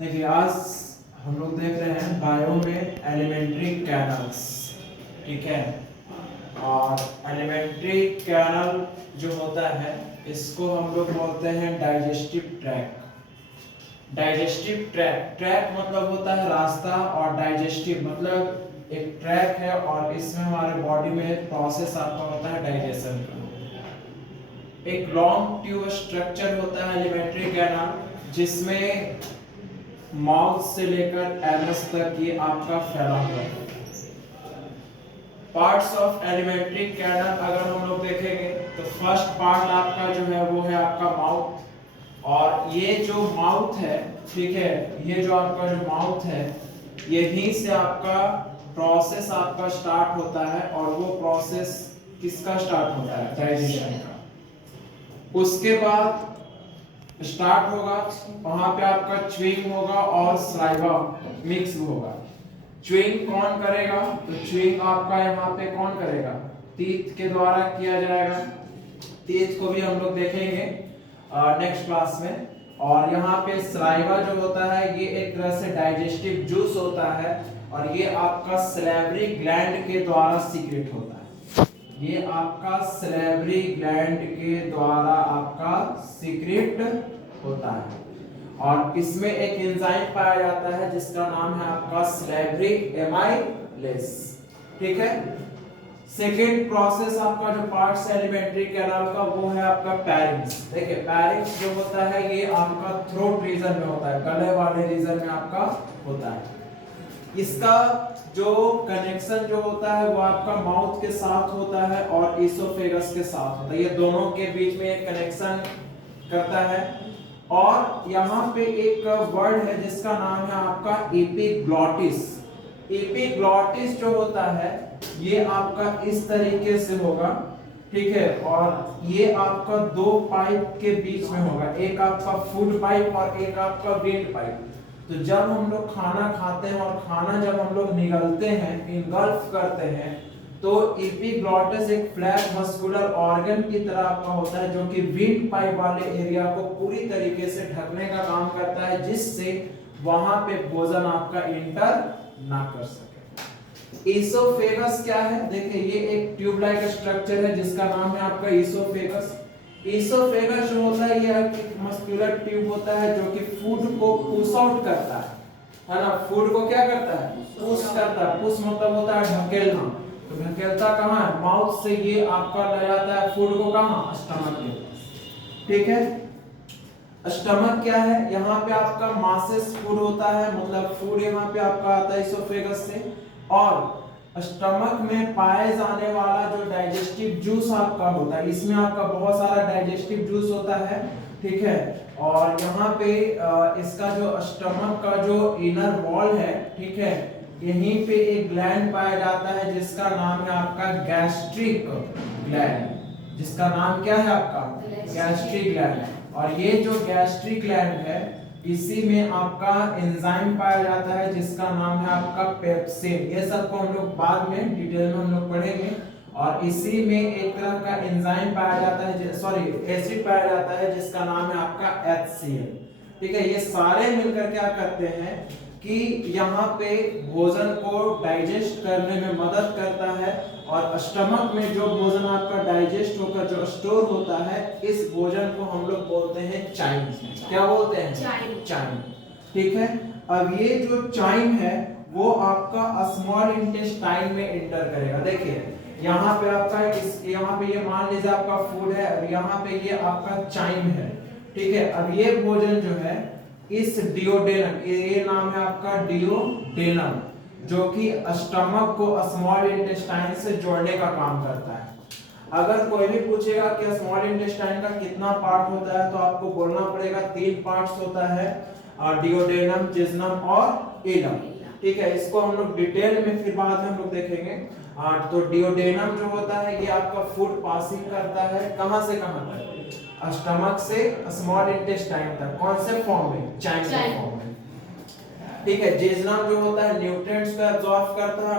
देखिए आज हम लोग देख रहे हैं बायो में एलिमेंट्री कैनल्स, ठीक है। और एलिमेंट्री कैनल जो होता है इसको हम लोग बोलते हैं digestive track. Digestive track, track मतलब होता है रास्ता, और डाइजेस्टिव मतलब एक ट्रैक है और इसमें हमारे बॉडी में प्रोसेस आपका होता है डाइजेशन का। एक लॉन्ग ट्यूब स्ट्रक्चर होता है एलिमेंट्री कैनल, जिसमें माउथ से लेकर एनस तक ये आपका फैला हुआ है। पार्ट्स ऑफ एलिमेंट्री कैनल अगर हम लोग देखेंगे तो फर्स्ट पार्ट आपका जो है वो है आपका माउथ। और ये जो माउथ है, ठीक है, ये जो आपका जो माउथ है यहीं से आपका प्रोसेस आपका स्टार्ट होता है। और वो प्रोसेस किसका स्टार्ट होता है? डाइजेशन का। उसके बाद स्टार्ट होगा, वहां पे आपका च्युइंग होगा और सलाइवा मिक्स होगा। च्युइंग कौन करेगा? तो च्युइंग आपका यहाँ पे कौन करेगा? टीथ के द्वारा किया जाएगा। टीथ को भी हम लोग देखेंगे नेक्स्ट क्लास में। और यहाँ पे सलाइवा जो होता है ये एक तरह से डाइजेस्टिव जूस होता है, और ये आपका सैलिवरी ग्लैंड के द्वारा सीक्रेट होता है। ये आपका सैलिवरी ग्लैंड के द्वारा आपका सीक्रेट होता है। और इसमें एक एंजाइम पाया जाता है जिसका नाम है आपका सैलिवरी एमाइलेज, ठीक है। सेकेंड प्रोसेस आपका जो पार्ट्स एलिमेंट्री कैनाल का वो है आपका पैरिंग्स। देखिए पैरिंग्स जो होता है ये आपका थ्रोट रीजन में होता है, गले वाले रीजन में आपका होता है। इसका जो कनेक्शन जो होता है वो आपका माउथ के साथ होता है और इसोफेगस के साथ होता है। ये दोनों के बीच में एक कनेक्शन करता है। और यहाँ पे एक वर्ड है जिसका नाम है आपका एपिग्लॉटिस। एपिग्लॉटिस जो होता है ये आपका इस तरीके से होगा, ठीक है। और ये आपका दो पाइप के बीच में होगा, एक आपका फूड पाइप और एक आपका वेट पाइप। तो जब हम लोग खाना खाते हैं और खाना जब हम लोग निगलते हैं, इनगल्फ करते हैं, तो एपिग्लॉटिस एक फ्लैट मस्कुलर ऑर्गन की तरह आपका होता है जो कि विंड पाइप वाले एरिया को पूरी तरीके से ढकने का काम करता है, जिससे वहां पे भोजन आपका इंटर ना कर सके। इसोफेगस क्या है? देखिए ये एक ट्यूब लाइक स्ट्रक्चर है जिसका नाम है आपका इसोफेगस। इसोफेगस जो होता है ये एक मस्कुलर ट्यूब होता है जो कि फूड को पुश आउट करता है ना। फूड को क्या करता है? पुश करता है। पुश मतलब होता है ढकेलना। तो ढकेलता कहाँ है? माउथ से ये आपका ले जाता है फूड को कहाँ? स्टमक के पास, ठीक है। स्टमक क्या है? यहाँ पे आपका मासेस फूड होता है, मतलब फूड यहाँ पे आपका आता है इसोफेगस से। और स्टमक में पाए जाने वाला जो डाइजेस्टिव जूस आपका होता है, इसमें आपका बहुत सारा डाइजेस्टिव जूस होता है, ठीक है। और यहाँ पे इसका जो स्टमक का जो इनर वॉल है, ठीक है, यहीं पे एक ग्लैंड पाया जाता है जिसका नाम है आपका गैस्ट्रिक ग्लैंड। जिसका नाम क्या है आपका? Gastric gland. और ये जो गैस्ट्रिक ग्लैंड है इसी में आपका एंजाइम पाया जाता है जिसका नाम है आपका पेप्सिन। ये सबको हम लोग बाद में डिटेल में हम लोग पढ़ेंगे। और इसी में एक तरह का एंजाइम पाया जाता है, सॉरी एसिड पाया जाता है जिसका नाम है आपका HCl, ठीक है। ये सारे मिलकर क्या करते हैं कि यहाँ पे भोजन को डाइजेस्ट करने में मदद करता है। और स्टमक में जो भोजन आपका डाइजेस्ट होकर जो स्टोर होता है, इस भोजन को हम लोग बोलते हैं चाइम। क्या बोलते हैं? चाइम, ठीक है। अब ये जो चाइम है वो आपका स्मॉल इंटेस्टाइन में एंटर करेगा। देखिए यहाँ पे आपका यहाँ पे ये मान लीजिए आपका फूड है और यहाँ पे ये आपका चाइम है, ठीक है। अब ये भोजन जो है इस डिओडेनम, ये नाम है आपका डिओडेनम, जो कि स्टमक को स्मॉल इंटेस्टाइन से जोड़ने का काम करता है। अगर कोई भी पूछेगा कि स्मॉल इंटेस्टाइन का कितना पार्ट होता है, तो आपको बोलना पड़ेगा 3 पार्ट्स होता है, डिओडेनम, जिज्नम और इलम, ठीक है। इसको हम लोग डिटेल में फिर बाद में हम लोग देखेंगे। तो डिओडेनम जो होता है ये आपका फूड पासिंग करता है कहां से कहां तक? स्टमक से स्मॉल इंटेस्टाइन तक। कौन से फॉर्म में? चाइम के फॉर्म में, ठीक है। जिज्नम जो होता है न्यूट्रिएंट्स को एब्जॉर्ब करता है